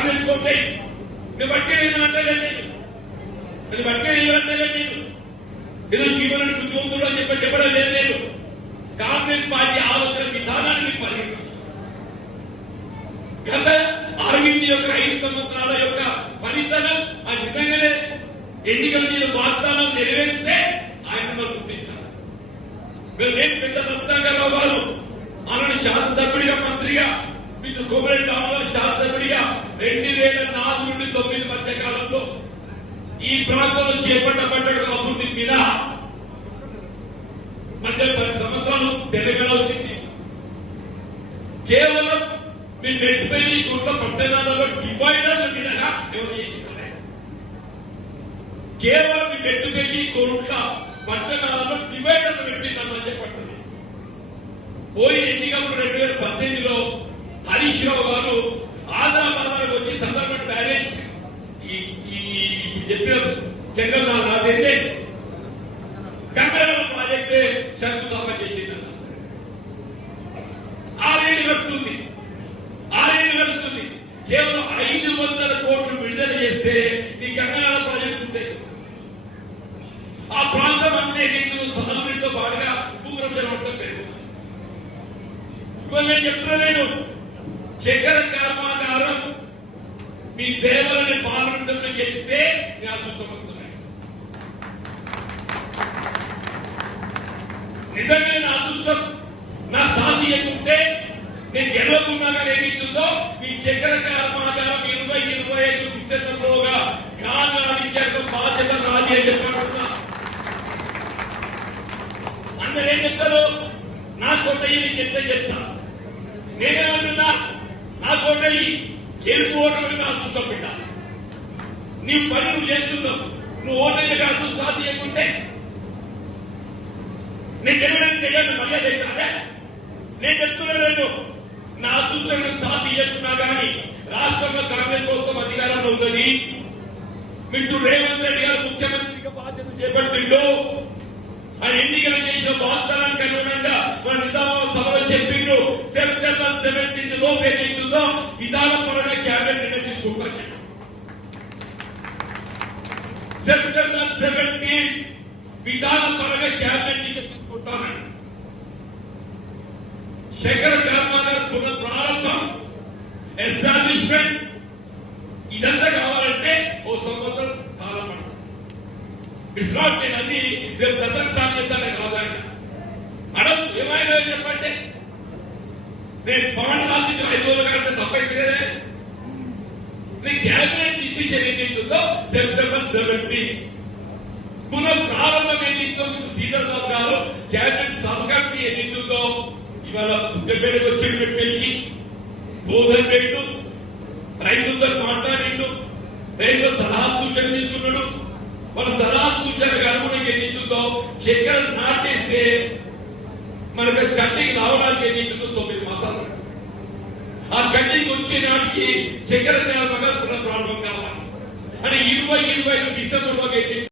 కాంగ్రెస్ కోటే నువ్వు బట్టే అంటే నేను నువ్వు బట్టే అంటే నేను ఏదో జీవనాన్ని బుద్ధిమంతుడు అని చెప్పి చెప్పడం లేదు నేను. కాంగ్రెస్ పార్టీ ఆలోచన విధానాన్ని మీకు పరిగణించాను గత అరవింద్ యొక్క ఐదు సంవత్సరాల యొక్క ఫలితనం ఆ నిజంగానే ఎన్నికలు నేను వాగ్దానం నెరవేరిస్తే ఆయన మనం గుర్తించాలి. మేము నేను పెద్ద రత్నాకరావు గారు ఆనాడు శాసనసభ్యుడిగా మంత్రిగా మీకు కోమరెడ్డి రామగారు శాసనసభ్యుడిగా రెండు వేల నాలుగు నుండి తొమ్మిది మధ్య కాలంలో ఈ ప్రాంతంలో చేపట్టబడ్డ అభివృద్ధి మీద మధ్య పది సంవత్సరాలు తెలంగాణ వచ్చింది. కేవలం మీ నెట్పల్లి గుట్ల పట్టణాలలో డివైడర్ల మీదగా ఎవరు చేసినారే కేవలం మీ నెట్టుపల్లి కోట్ల పట్టణాలలో డివైడర్లు పెట్టిందని చెప్పండి పోయి ఎన్నికప్పుడు రెండు వేల పద్దెనిమిదిలో హరీష్ రావు గారు ఆంధ్రప్రదేశ్ వచ్చి సందర్భం బ్యారేజ్ ఈ ఈ ఈ చెప్పిన జంగల్ రాజైతే గంగారావు ప్రాజెక్టే శంకుస్థాపన చేసిందన్న ఆరేళ్ళు గడుతుంది ఆరేళ్ళు గడుతుంది కేవలం ఐదు వందల కోట్లు విడుదల చేస్తే ఈ గంగారాల ప్రాజెక్టు ఉంటాయి ఆ ప్రాంతం అంటే నీకు సహనంతో పాటుగా భూగర్భ మొత్తం పెరుగుతుంది ఇప్పుడు నేను చెప్తున్నా నేను చక్కెర కర్మాగారం మీ దేవాలని పార్లమెంట్లో గెలిస్తే నేను అదృష్టపడుతున్నాను నిజమే నా అదృష్టం నా సాధి ఎక్కుంటే నేను గెలవకుండా కానీ ఏమిస్తుందో ఈ చక్కెర కర్మాగారం ఇరవై ఇరవై ఐదు విశ్వంలోగా కాలానికి బాధ్యత రాజీ అని చెప్పాడుతున్నా అందరూ ఏం చెప్తారు నా కొట్టయ్యి నీకు చెప్తే చెప్తా. నేనేమంటున్నా నా కొట్టయ్యి గెలుపు ఓటమి నా అదృష్టం బిడ్డ నీ పని నువ్వు చేస్తున్నావు. నువ్వు ఓటమి కాదు సాధ్యకుంటే చేయకుంటే నేను గెలవడానికి తెలియదు మర్యాద అవుతారా నేను చెప్తున్నాను నా అదృష్టం సాధి చెప్తున్నా కానీ రాష్ట్రంలో కాంగ్రెస్ ప్రభుత్వం అధికారంలో ఉన్నది. మిట్టు రేవంత్ రెడ్డి గారు ముఖ్యమంత్రిగా బాధ్యత చేపట్టిండు. ఆయన ఎన్నికలు చేసిన వాగ్దానానికి అనుగుణంగా మన నిజామాబాద్ సభలో చెప్పిండు. సెప్టెంబర్ సెవెంటీన్త్ లోపు ఏదైతుందో విధానం పరంగా క్యాబినెట్ నిర్ణయం తీసుకుంటాను సెప్టెంబర్ సెవెంటీన్ విధానం పరంగా క్యాబినెట్ నిర్ణయం తీసుకుంటానని శేఖర కర్మాగారం పునః ప్రారంభం ఎస్టాబ్లిష్మెంట్ ఇదంతా కావాలంటే ఓ సంవత్సరం కాలం పడుతుంది. ఇట్స్ నాట్ నేను అది రేపు దసరా స్టార్ట్ చేస్తానే కాదండి అడగ ఏమైనా చెప్పండి నేను పవన్ రాజుకి ఐదు రోజులు కంటే తప్పైతే కదే నీ క్యాబినెట్ డిసిషన్ ఏదైతుందో సెప్టెంబర్ సెవెంటీన్. పునః ప్రారంభం ఏదైతుందో మీకు శ్రీధర్ బాబు గారు క్యాబినెట్ సబ్ కమిటీ ఏదైతుందో ఇవాళ పుట్టపేటకు వచ్చి పెళ్ళికి బోధన పెట్టు రైతులతో మాట్లాడిండు రైతుల సలహా సూచన తీసుకున్నాడు. వాళ్ళ సలహా సూచనకు అనుగుణంగా ఏదైతుందో చక్కెర నాటేస్తే మనకు కట్టికి రావడానికి ఏదైతుందో తొమ్మిది మాసాలు ఆ కట్టికి వచ్చే నాటికి చక్కెర పునః ప్రారంభం కావాలి. అంటే ఇరవై ఇరవై ఐదు డిసెంబర్లోకి